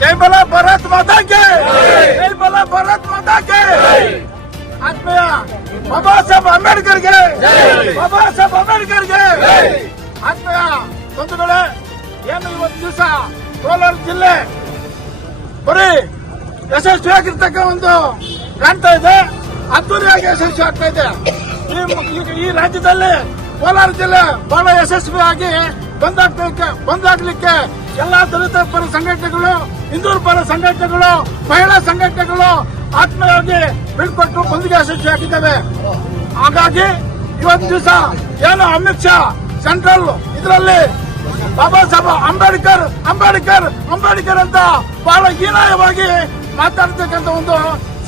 ಜೈ ಬಲ ಭಾರತ್ ಮಾತಾ ಕೆ ಜೈ! ಬಲ ಭಾರತ್ ಮಾತಾ ಕೆ ಆತ್ಮೀಯ ಬಾಬಾ ಸಾಹೇಬ್ ಅಂಬೇಡ್ಕರ್ಗೆ! ಬಾಬಾ ಸಾಹೇಬ್ ಅಂಬೇಡ್ಕರ್ಗೆ! ಆತ್ಮೀಯ ಬಂಧುಗಳೇ ಏನು ಇವತ್ತು ದಿವಸ ಕೋಲಾರ ಜಿಲ್ಲೆ ಬರೀ ಯಶಸ್ವಿಯಾಗಿರ್ತಕ್ಕ ಒಂದು ಕಾಣ್ತಾ ಇದೆ. ಅದ್ದೂರಿಯಾಗಿ ಯಶಸ್ವಿ ಆಗ್ತಾ ಇದೆ. ಈ ರಾಜ್ಯದಲ್ಲಿ ಕೋಲಾರ ಜಿಲ್ಲೆ ಬಹಳ ಯಶಸ್ವಿಯಾಗಿ ಬಂದಾಗ್ಲಿಕ್ಕೆ ಬಂದಾಗ್ಲಿಕ್ಕೆ ಎಲ್ಲಾ ದಲಿತ ಪರ ಸಂಘಟನೆಗಳು ಹಿಂದೂ ಪರ ಸಂಘಟನೆಗಳು, ಮಹಿಳಾ ಸಂಘಟನೆಗಳು ಆತ್ಮೀಯವಾಗಿ ಬಿಡ್ಕೊಟ್ಟು ಬಂದಿಗೆ ಯಶಸ್ವಿಯಾಗಿದ್ದಾವೆ ಹಾಗಾಗಿ ಇವತ್ತು ದಿವಸ ಏನು ಅಮಿತ್ ಶಾ, ಸೆಂಟ್ರಲ್ ಇದರಲ್ಲಿ ಬಾಬಾ ಸಾಹೇಬ್ ಅಂಬೇಡ್ಕರ್ ಅಂಬೇಡ್ಕರ್ ಅಂಬೇಡ್ಕರ್ ಅಂತ ಬಹಳ ಹೀನಾಯವಾಗಿ ಮಾತಾಡ್ತಕ್ಕಂಥ ಒಂದು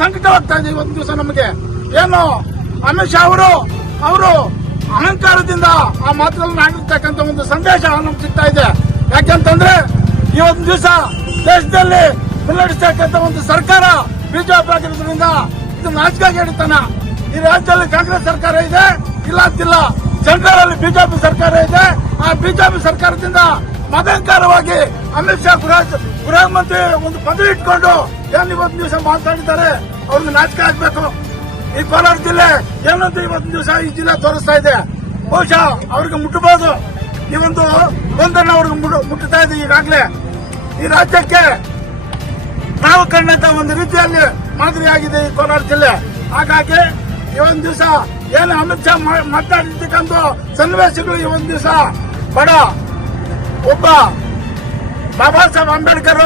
ಸಂಕಟವಾಗ್ತಾ ಇದೆ ಇವತ್ತು ದಿವಸ ನಮಗೆ. ಏನು ಅಮಿತ್ ಶಾ ಅವರು ಅವರು ಅಹಂಕಾರದಿಂದ ಆ ಮಾತುಗಳನ್ನ ಆಗಿರ್ತಕ್ಕಂಥ ಒಂದು ಸಂದೇಶ ನಮ್ಗೆ ಸಿಗ್ತಾ ಇದೆ. ಇವತ್ತು ದಿವಸ ದೇಶದಲ್ಲಿ ಮುನ್ನಡೆಸ್ತಕ್ಕಂಥ ಒಂದು ಸರ್ಕಾರ ಬಿಜೆಪಿ ಆಗಿರೋದ್ರಿಂದ ಇದು ನಾಚಿಕೆ ಹಿಡಿತಾನ. ಈ ರಾಜ್ಯದಲ್ಲಿ ಕಾಂಗ್ರೆಸ್ ಸರ್ಕಾರ ಇದೆ, ಇಲ್ಲ ಅಂತಿಲ್ಲ ಸೆಂಟ್ರಲ್ ಬಿಜೆಪಿ ಸರ್ಕಾರ ಇದೆ. ಆ ಬಿಜೆಪಿ ಸರ್ಕಾರದಿಂದ ಮದಂಕಾರವಾಗಿ ಅಮಿತ್ ಶಾ ಗೃಹ ಗೃಹ ಮಂತ್ರಿ ಒಂದು ಪದವಿ ಇಟ್ಕೊಂಡು ಏನ್ ಇವತ್ತು ದಿವಸ ಮಾತಾಡಿದ್ದಾರೆ, ಅವ್ರಿಗೆ ನಾಚಿಕೆ ಆಗ್ಬೇಕು. ಈ ಕೋಲಾರ ಜಿಲ್ಲೆ ಏನಂತ ಇವತ್ತು ದಿವಸ ಈ ಜಿಲ್ಲೆ ತೋರಿಸ್ತಾ ಇದೆ. ಬಹುಶಃ ಅವ್ರಿಗೆ ಮುಟ್ಟಬಹುದು. ಈ ಒಂದು ಒಂದನ್ನು ಅವ್ರಿಗೆ ಮುಟ್ಟು- ಮುಟ್ಟುತ್ತಾ ಇದೆ ಈಗಾಗಲೇ. ಈ ರಾಜ್ಯಕ್ಕೆ ನಾವು ಕಂಡಂತ ಒಂದು ರೀತಿಯಲ್ಲಿ ಮಾದರಿಯಾಗಿದೆ ಈ ಕೋಲಾರ ಜಿಲ್ಲೆ. ಹಾಗಾಗಿ ಈ ಒಂದು ದಿವಸ ಏನು ಅಮಿತ್ ಶಾ ಮಾತಾಡಿರ್ತಕ್ಕಂಥ ಸನ್ನಿವೇಶಗಳು ಈ ಒಂದು ದಿವಸ ಬಡ ಒಬ್ಬ ಬಾಬಾ ಸಾಹೇಬ್ ಅಂಬೇಡ್ಕರ್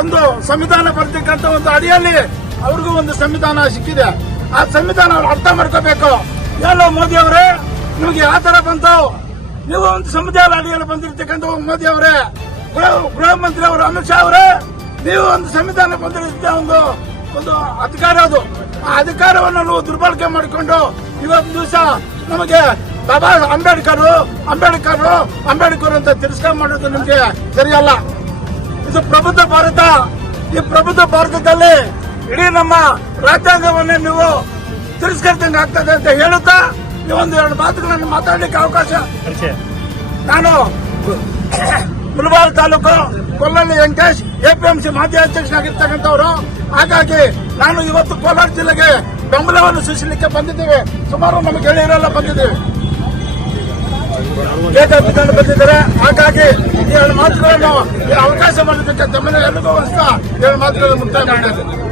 ಒಂದು ಸಂವಿಧಾನ ಬರ್ತಕ್ಕಂಥ ಒಂದು ಅಡಿಯಲ್ಲಿ ಅವ್ರಿಗೂ ಒಂದು ಸಂವಿಧಾನ ಸಿಕ್ಕಿದೆ. ಆ ಸಂವಿಧಾನ ಅವ್ರು ಅರ್ಥ ಮಾಡ್ಕೋಬೇಕು. ಎಲ್ಲೋ ಮೋದಿ ಅವರೇ, ನಿಮಗೆ ಯಾವ ತರ ಬಂತು? ನೀವು ಒಂದು ಸಂವಿಧಾನ ಅಡಿಯಲ್ಲಿ ಬಂದಿರತಕ್ಕಂಥ ಮೋದಿ ಅವರೇ ಗೃಹ ಮಂತ್ರಿ ಅವರು ಅಮಿತ್ ಶಾ ಅವರೇ ನೀವು ಒಂದು ಸಂವಿಧಾನ ಬಂದಿರತಕ್ಕ ಒಂದು ಒಂದು ಅಧಿಕಾರ ಅದು. ಆ ಅಧಿಕಾರವನ್ನು ನೀವು ದುರ್ಬಳಕೆ ಮಾಡಿಕೊಂಡು ಇವತ್ತು ದಿವಸ ನಮಗೆ ಬಾಬಾ ಅಂಬೇಡ್ಕರ್ ಅಂಬೇಡ್ಕರ್ ಅಂಬೇಡ್ಕರ್ ಅಂತ ತಿರಸ್ಕಾರ ಮಾಡೋದು ನಿಮಗೆ ಸರಿಯಲ್ಲ. ಇದು ಪ್ರಬುದ್ಧ ಭಾರತ. ಈ ಪ್ರಬುದ್ಧ ಭಾರತದಲ್ಲಿ ಇಡೀ ನಮ್ಮ ರಾಜ್ಯಾಂಗವನ್ನೇ ನೀವು ತಿರಸ್ಕರಿಸಿದಂಗೆ ಆಗ್ತದೆ ಅಂತ ಹೇಳುತ್ತಾ ನೀವೊಂದು ಒಂದು ಎರಡು ಮಾತುಗಳನ್ನು ಮಾತಾಡಲಿಕ್ಕೆ ಅವಕಾಶ ನಾನು ಮುಳಬಾಲ್ ತಾಲೂಕು ಕೊಲ್ಲಳ್ಳಿ ವೆಂಕಟೇಶ್ ಎಪಿಎಂಸಿ ಮಾಜಿ ಅಧ್ಯಕ್ಷನಾಗಿರ್ತಕ್ಕಂಥವ್ರು ಹಾಗಾಗಿ ನಾನು ಇವತ್ತು ಕೋಲಾರ ಜಿಲ್ಲೆಗೆ ಬೆಂಬಲವನ್ನು ಸೂಚಿಸಲಿಕ್ಕೆ ಬಂದಿದ್ದೇವೆ. ಸುಮಾರು ನಮ್ಮ ಗೆಳೆಯರೆಲ್ಲ ಬಂದಿದ್ದೇವೆ. ಏಕಾಭಿಕರಣ ಬಂದಿದ್ದಾರೆ. ಹಾಗಾಗಿ ಎರಡು ಮಾತುಗಳನ್ನು ಅವಕಾಶ ಮಾಡಿದ್ದಕ್ಕೆ ತಮ್ಮೆಲ್ಲರಿಗೂ ಎರಡು ಮಾತುಗಳನ್ನು ಮುಕ್ತಾಯ ಮಾಡಿದ್ದೇನೆ